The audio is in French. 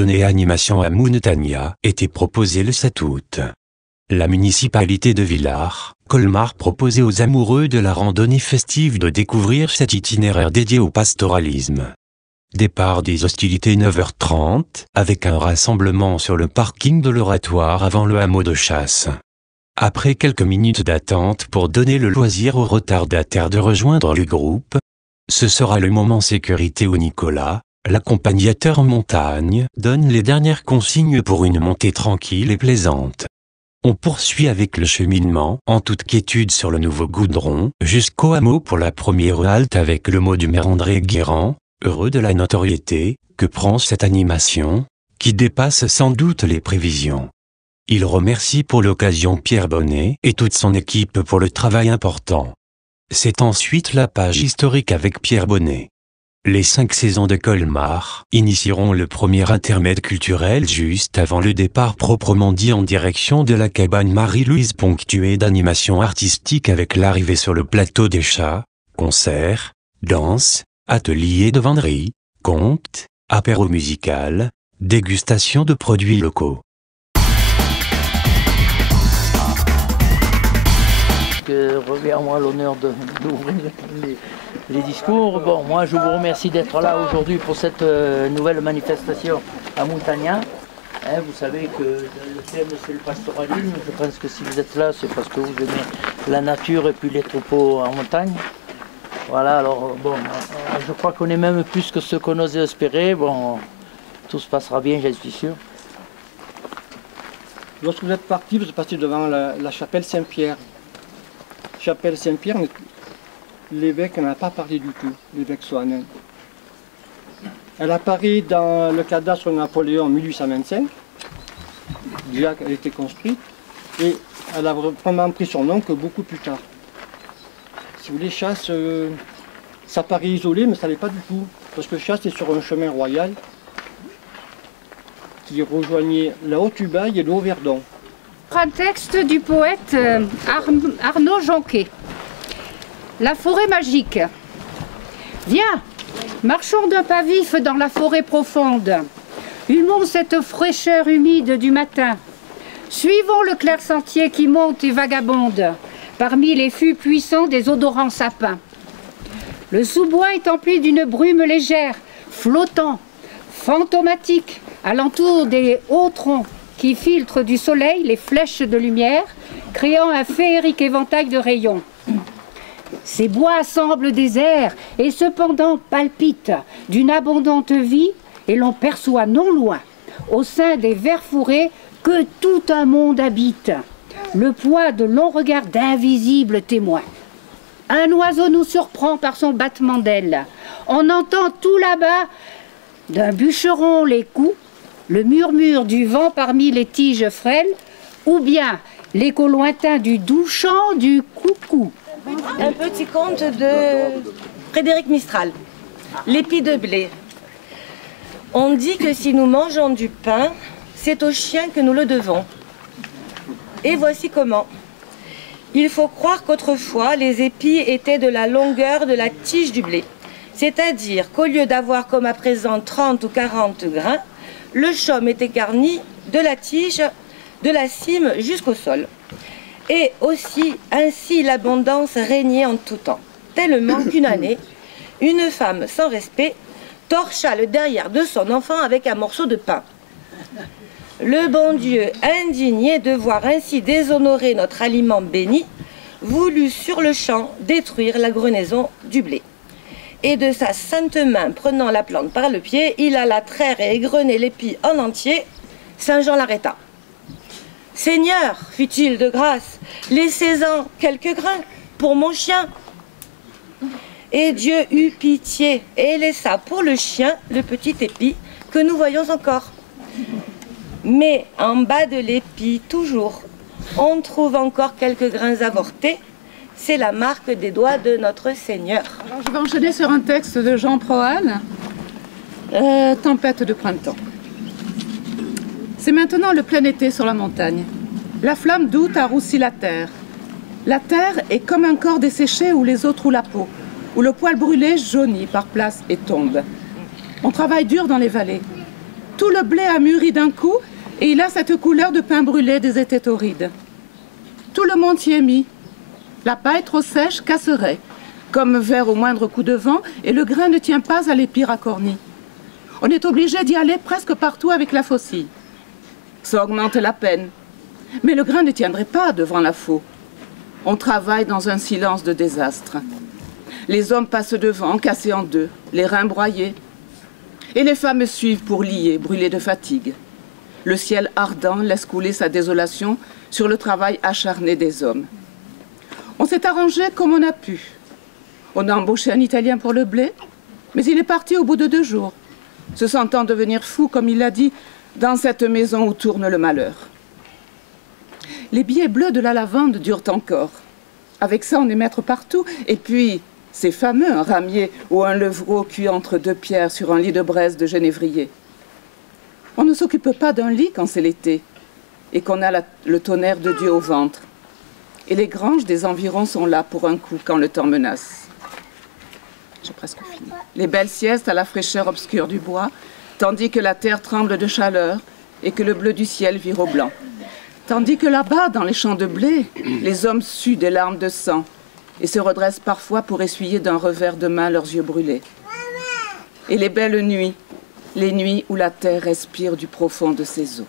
randonnée animation à Montagna était proposée le 7 août. La municipalité de Villars, Colmar proposait aux amoureux de la randonnée festive de découvrir cet itinéraire dédié au pastoralisme. Départ des hostilités 9h30, avec un rassemblement sur le parking de l'Oratoire avant le hameau de chasse. Après quelques minutes d'attente pour donner le loisir aux retardataires de rejoindre le groupe, ce sera le moment sécurité où Nicolas, l'accompagnateur en montagne, donne les dernières consignes pour une montée tranquille et plaisante. On poursuit avec le cheminement, en toute quiétude sur le nouveau goudron, jusqu'au hameau pour la première halte avec le mot du maire André Guérand, heureux de la notoriété que prend cette animation, qui dépasse sans doute les prévisions. Il remercie pour l'occasion Pierre Bonnet et toute son équipe pour le travail important. C'est ensuite la page historique avec Pierre Bonnet. Les 5 saisons de Colmar initieront le premier intermède culturel juste avant le départ proprement dit en direction de la cabane Marie-Louise, ponctuée d'animations artistiques avec l'arrivée sur le plateau des chats, concerts, danses, ateliers de venderie, contes, apéro musical, dégustation de produits locaux. Revient à moi l'honneur d'ouvrir les discours. Bon, moi je vous remercie d'être là aujourd'hui pour cette nouvelle manifestation à Montagna. Vous savez que le thème c'est le pastoralisme. Je pense que si vous êtes là, c'est parce que vous aimez la nature et puis les troupeaux en montagne. Voilà, alors bon, je crois qu'on est même plus que ce qu'on osait espérer. Bon, tout se passera bien, j'en suis sûr. Lorsque vous êtes parti, vous êtes passé devant la chapelle Saint-Pierre. Chapelle Saint-Pierre, l'évêque n'en a pas parlé du tout, l'évêque Soanen. Elle apparaît dans le cadastre de Napoléon en 1825, déjà qu'elle a été construite, et elle a vraiment pris son nom que beaucoup plus tard. Si vous voulez, Chasse, ça paraît isolé, mais ça ne l'est pas du tout, parce que Chasse est sur un chemin royal qui rejoignait la Haute-Ubaye et le Haut-Verdon. Un texte du poète Arnaud Jonquet. La forêt magique. Viens, marchons d'un pas vif dans la forêt profonde. Humons cette fraîcheur humide du matin. Suivons le clair sentier qui monte et vagabonde parmi les fûts puissants des odorants sapins. Le sous-bois est empli d'une brume légère, flottant, fantomatique, alentour des hauts troncs qui filtrent du soleil les flèches de lumière, créant un féerique éventail de rayons. Ces bois semblent déserts et cependant palpitent d'une abondante vie et l'on perçoit non loin, au sein des verts fourrés, que tout un monde habite. Le poids de longs regards d'invisibles témoins. Un oiseau nous surprend par son battement d'ailes. On entend tout là-bas d'un bûcheron les coups, le murmure du vent parmi les tiges frêles, ou bien l'écho lointain du doux chant du coucou. Un petit conte de Frédéric Mistral, l'épi de blé. On dit que si nous mangeons du pain, c'est aux chiens que nous le devons. Et voici comment. Il faut croire qu'autrefois, les épis étaient de la longueur de la tige du blé. C'est-à-dire qu'au lieu d'avoir comme à présent 30 ou 40 grains, le chaume était garni de la tige, de la cime jusqu'au sol. Et aussi, ainsi l'abondance régnait en tout temps. Tellement qu'une année, une femme sans respect torcha le derrière de son enfant avec un morceau de pain. Le bon Dieu, indigné de voir ainsi déshonorer notre aliment béni, voulut sur le champ détruire la grenaison du blé. Et de sa sainte main, prenant la plante par le pied, il alla traire et égrener l'épi en entier. Saint Jean l'arrêta. « Seigneur, fit-il de grâce, laissez-en quelques grains pour mon chien. » Et Dieu eut pitié et laissa pour le chien le petit épi que nous voyons encore. Mais en bas de l'épi, toujours, on trouve encore quelques grains avortés. C'est la marque des doigts de notre Seigneur. Alors, je vais enchaîner sur un texte de Jean Prohan, Tempête de printemps. C'est maintenant le plein été sur la montagne. La flamme d'août a roussi la terre. La terre est comme un corps desséché où les eaux trouent la peau, où le poil brûlé jaunit par place et tombe. On travaille dur dans les vallées. Tout le blé a mûri d'un coup et il a cette couleur de pain brûlé des étés torrides. Tout le monde s'y est mis. La paille trop sèche casserait, comme vert au moindre coup de vent, et le grain ne tient pas à l'épi racorni. On est obligé d'y aller presque partout avec la faucille. Ça augmente la peine. Mais le grain ne tiendrait pas devant la faux. On travaille dans un silence de désastre. Les hommes passent devant, cassés en deux, les reins broyés. Et les femmes suivent pour lier, brûlées de fatigue. Le ciel ardent laisse couler sa désolation sur le travail acharné des hommes. On s'est arrangé comme on a pu. On a embauché un Italien pour le blé, mais il est parti au bout de 2 jours, se sentant devenir fou, comme il l'a dit, dans cette maison où tourne le malheur. Les billets bleus de la lavande durent encore. Avec ça, on est maître partout. Et puis, ces fameux, un ramier ou un levreau cuit entre 2 pierres sur un lit de braise de genévrier. On ne s'occupe pas d'un lit quand c'est l'été et qu'on a le tonnerre de Dieu au ventre. Et les granges des environs sont là pour un coup quand le temps menace. J'ai presque fini. Les belles siestes à la fraîcheur obscure du bois, tandis que la terre tremble de chaleur et que le bleu du ciel vire au blanc. Tandis que là-bas, dans les champs de blé, les hommes suent des larmes de sang et se redressent parfois pour essuyer d'un revers de main leurs yeux brûlés. Et les belles nuits, les nuits où la terre respire du profond de ses eaux.